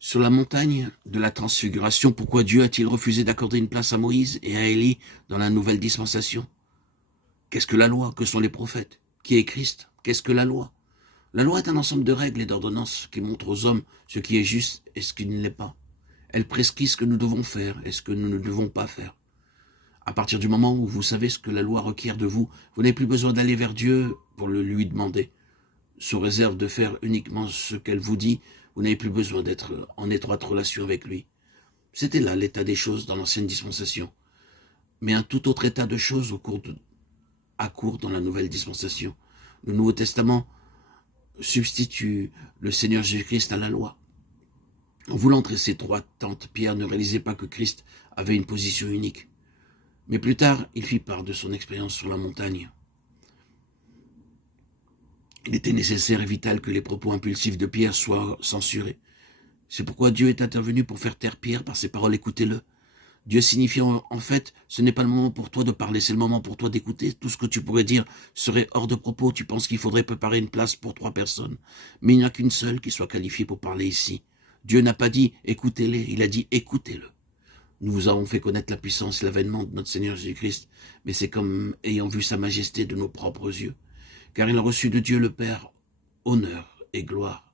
Sur la montagne de la transfiguration, pourquoi Dieu a-t-il refusé d'accorder une place à Moïse et à Élie dans la nouvelle dispensation? Qu'est-ce que la loi? Que sont les prophètes? Qui est Christ? Qu'est-ce que la loi? La loi est un ensemble de règles et d'ordonnances qui montrent aux hommes ce qui est juste et ce qui ne l'est pas. Elle prescrit ce que nous devons faire et ce que nous ne devons pas faire. À partir du moment où vous savez ce que la loi requiert de vous, vous n'avez plus besoin d'aller vers Dieu pour le lui demander. Sous réserve de faire uniquement ce qu'elle vous dit, vous n'avez plus besoin d'être en étroite relation avec lui. C'était là l'état des choses dans l'ancienne dispensation. Mais un tout autre état de choses accourt dans la nouvelle dispensation. Le Nouveau Testament substitue le Seigneur Jésus-Christ à la loi. En voulant dresser trois tentes, Pierre ne réalisait pas que Christ avait une position unique. Mais plus tard, il fit part de son expérience sur la montagne. Il était nécessaire et vital que les propos impulsifs de Pierre soient censurés. C'est pourquoi Dieu est intervenu pour faire taire Pierre par ses paroles, écoutez-le. Dieu signifie en fait, ce n'est pas le moment pour toi de parler, c'est le moment pour toi d'écouter. Tout ce que tu pourrais dire serait hors de propos. Tu penses qu'il faudrait préparer une place pour 3 personnes. Mais il n'y a qu'une seule qui soit qualifiée pour parler ici. Dieu n'a pas dit écoutez-les, il a dit écoutez-le. Nous vous avons fait connaître la puissance et l'avènement de notre Seigneur Jésus-Christ, mais c'est comme ayant vu sa majesté de nos propres yeux. Car il a reçu de Dieu le Père honneur et gloire.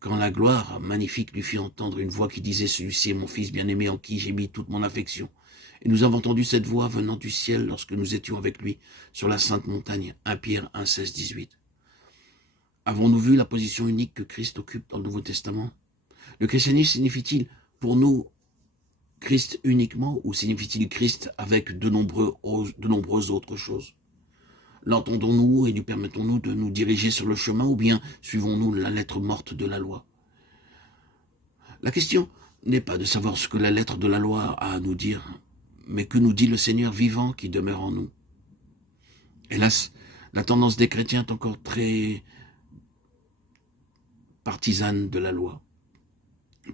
Quand la gloire magnifique lui fit entendre une voix qui disait « Celui-ci est mon fils bien-aimé en qui j'ai mis toute mon affection ». Et nous avons entendu cette voix venant du ciel lorsque nous étions avec lui sur la sainte montagne, 1 Pierre 1, 16, 18. Avons-nous vu la position unique que Christ occupe dans le Nouveau Testament? Le christianisme signifie-t-il pour nous Christ uniquement ou signifie-t-il Christ avec de nombreuses autres choses? L'entendons-nous et nous permettons-nous de nous diriger sur le chemin ou bien suivons-nous la lettre morte de la loi? La question n'est pas de savoir ce que la lettre de la loi a à nous dire, mais que nous dit le Seigneur vivant qui demeure en nous. Hélas, la tendance des chrétiens est encore très partisane de la loi,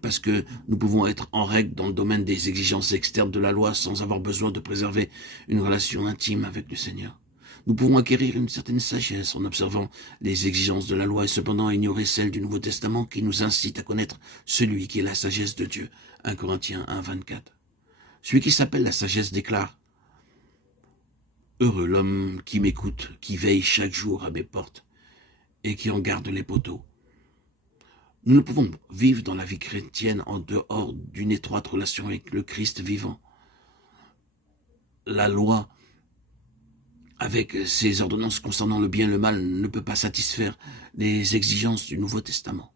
parce que nous pouvons être en règle dans le domaine des exigences externes de la loi sans avoir besoin de préserver une relation intime avec le Seigneur. Nous pouvons acquérir une certaine sagesse en observant les exigences de la loi et cependant ignorer celles du Nouveau Testament qui nous incite à connaître celui qui est la sagesse de Dieu. 1 Corinthiens 1, 24. Celui qui s'appelle la sagesse déclare « Heureux l'homme qui m'écoute, qui veille chaque jour à mes portes et qui en garde les poteaux. » Nous ne pouvons vivre dans la vie chrétienne en dehors d'une étroite relation avec le Christ vivant. La loi, avec ses ordonnances concernant le bien et le mal, ne peut pas satisfaire les exigences du Nouveau Testament.